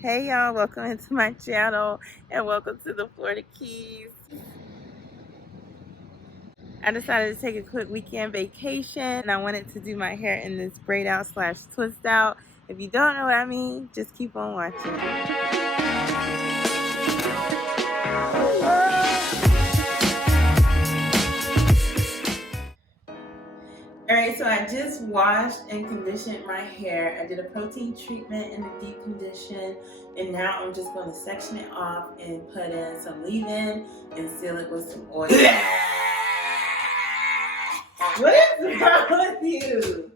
Hey y'all, welcome into my channel and welcome to the Florida Keys. I decided to take a quick weekend vacation and I wanted to do my hair in this braid out / twist out. If you don't know what I mean, just keep on watching. Alright, so I just washed and conditioned my hair. I did a protein treatment and a deep condition, and now I'm just going to section it off and put in some leave-in and seal it with some oil. What is wrong with you?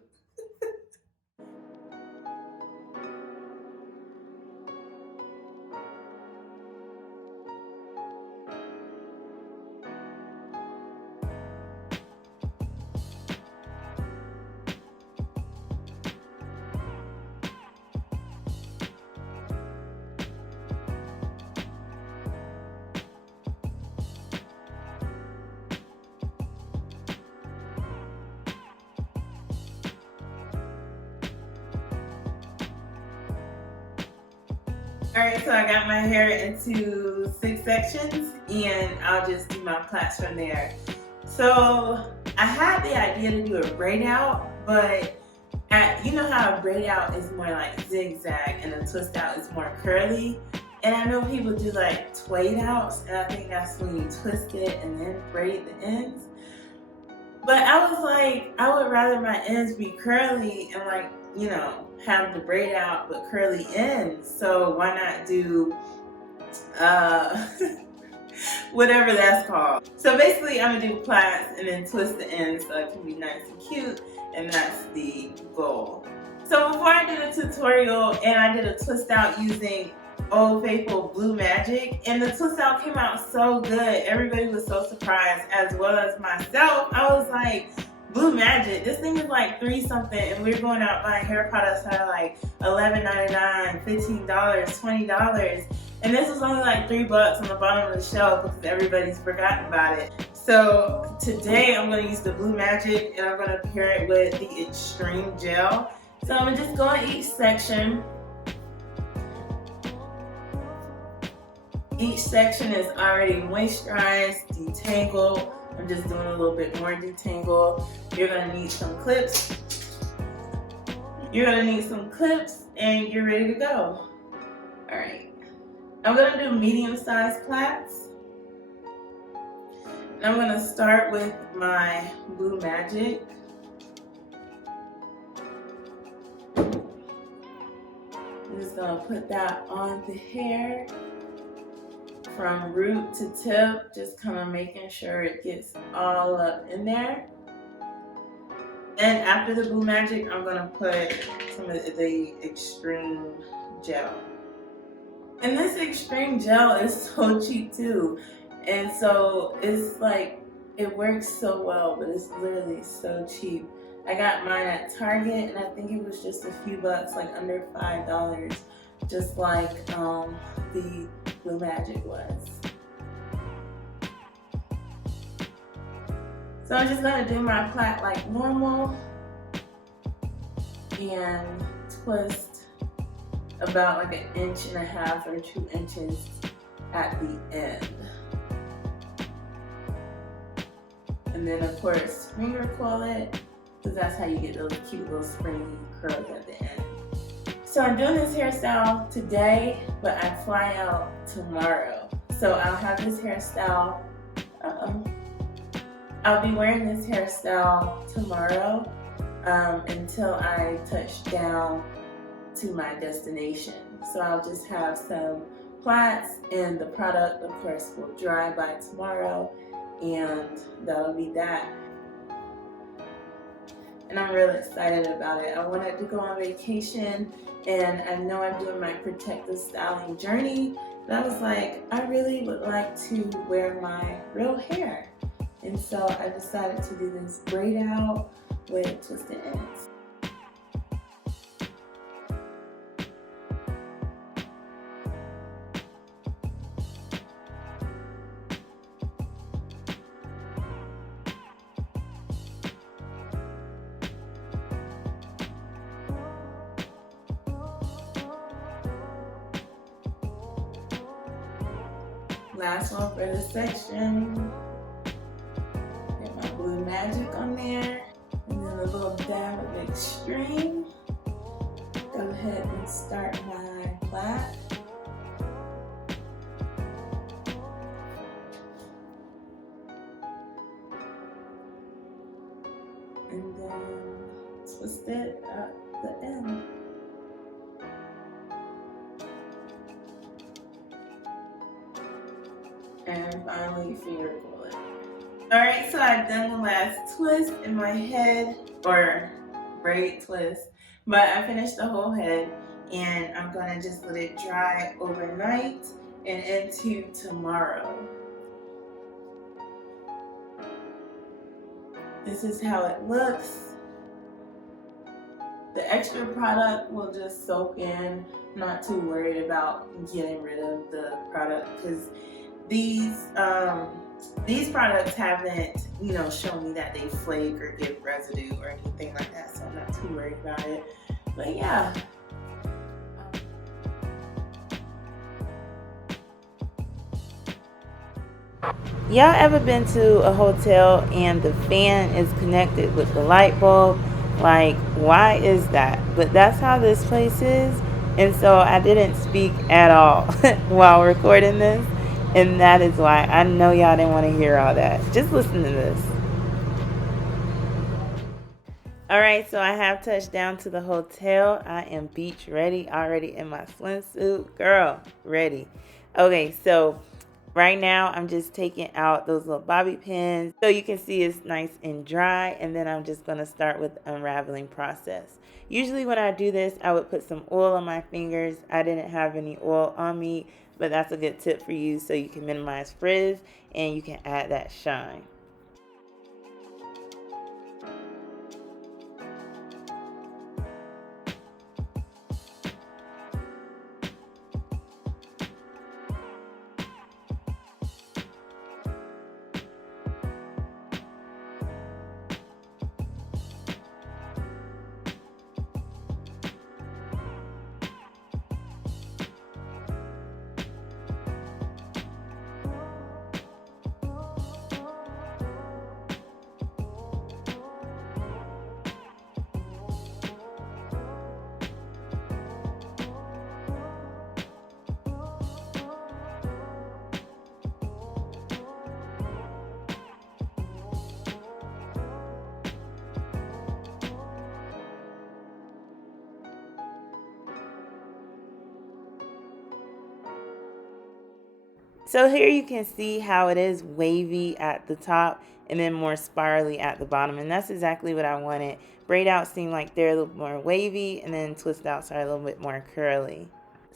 Alright, so I got my hair into 6 sections and I'll just do my plaits from there. So I had the idea to do a braid out, but you know how a braid out is more like zigzag and a twist out is more curly? And I know people do like Twaid outs, and I think that's when you twist it and then braid the ends. But I was like, I would rather my ends be curly and like, you know, have the braid out but curly ends. So why not do whatever that's called. So basically I'm gonna do plaits and then twist the ends so it can be nice and cute, and that's the goal. So before I did a tutorial and I did a twist out using Old Faithful Blue Magic, and the twist out came out so good. Everybody was so surprised, as well as myself. I was like, Blue Magic, this thing is like $3 something, and we're going out buying hair products that are like $11.99, $15, $20, and this was only like $3 on the bottom of the shelf because everybody's forgotten about it. So today I'm going to use the Blue Magic and I'm going to pair it with the Extreme Gel. So I'm going to just go in each section. Each section is already moisturized, detangled. I'm just doing a little bit more detangle. You're gonna need some clips. And you're ready to go. All right. I'm gonna do medium-sized plaits. And I'm gonna start with my Blue Magic. I'm just gonna put that on the hair from root to tip, just kind of making sure it gets all up in there. And after the Blue Magic, I'm gonna put some of the Extreme Gel. And this Extreme Gel is so cheap too. And so it's like, it works so well, but it's literally so cheap. I got mine at Target and I think it was just a few bucks, like under $5, just like the Blue Magic was. So I'm just gonna do my plait like normal and twist about like 1.5 or 2 inches at the end. And then of course finger coil it, because that's how you get those cute little springy curls at the end. So I'm doing this hairstyle today, but I fly out tomorrow. So I'll have this hairstyle, I'll be wearing this hairstyle tomorrow until I touch down to my destination. So I'll just have some plaits, and the product of course will dry by tomorrow, and that'll be that. And I'm really excited about it. I wanted to go on vacation, and I know I'm doing my protective styling journey, but I was like, I really would like to wear my real hair. And so I decided to do this braid out with twisted ends. Last one for this section. Get my blue magic on there. And then a little dab of extreme. Go ahead and start my plait. And then twist it at the end. And finally finger pull it. Alright, so I've done the last twist in my head, or braid twist, but I finished the whole head and I'm gonna just let it dry overnight and into tomorrow. This is how it looks. The extra product will just soak in. I'm not too worried about getting rid of the product because these products haven't, shown me that they flake or get residue or anything like that, so I'm not too worried about it. But yeah. Y'all ever been to a hotel and the fan is connected with the light bulb? Like, why is that? But that's how this place is. And so I didn't speak at all while recording this. And that is why. I know y'all didn't want to hear all that. Just listen to this. Alright, so I have touched down to the hotel. I am beach ready, already in my swimsuit. Girl, ready. Okay, so right now I'm just taking out those little bobby pins so you can see it's nice and dry, and then I'm just going to start with the unraveling process. Usually when I do this, I would put some oil on my fingers. I didn't have any oil on me, but that's a good tip for you so you can minimize frizz and you can add that shine. So here you can see how it is wavy at the top and then more spirally at the bottom. And that's exactly what I wanted. Braid out seemed like they're a little more wavy, and then twist outs are a little bit more curly.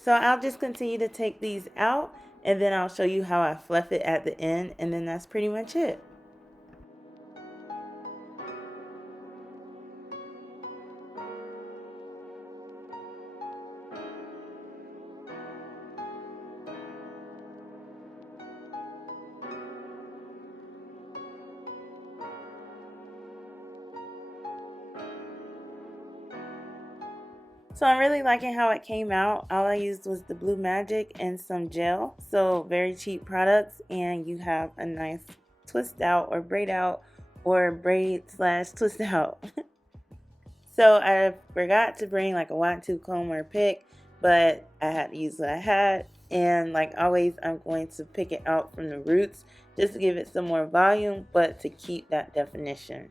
So I'll just continue to take these out, and then I'll show you how I fluff it at the end, and then that's pretty much it. So I'm really liking how it came out. All I used was the blue magic and some gel. So very cheap products, and you have a nice twist out or braid out or braid/twist out. So I forgot to bring like a wide tooth comb or pick, but I had to use what I had. And like always, I'm going to pick it out from the roots just to give it some more volume, but to keep that definition.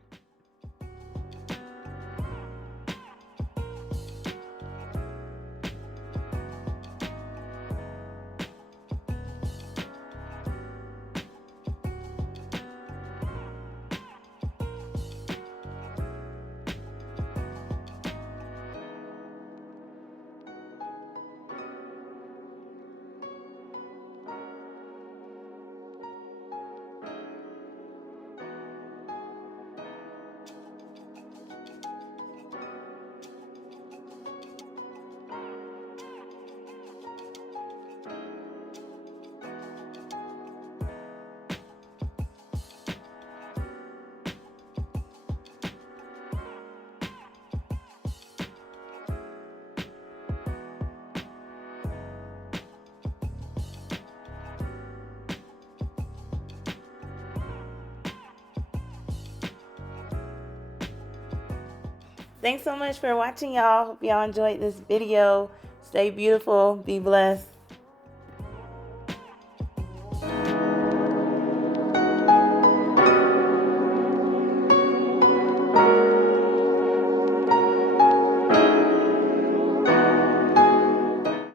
Thanks so much for watching, y'all. Hope y'all enjoyed this video. Stay beautiful. Be blessed.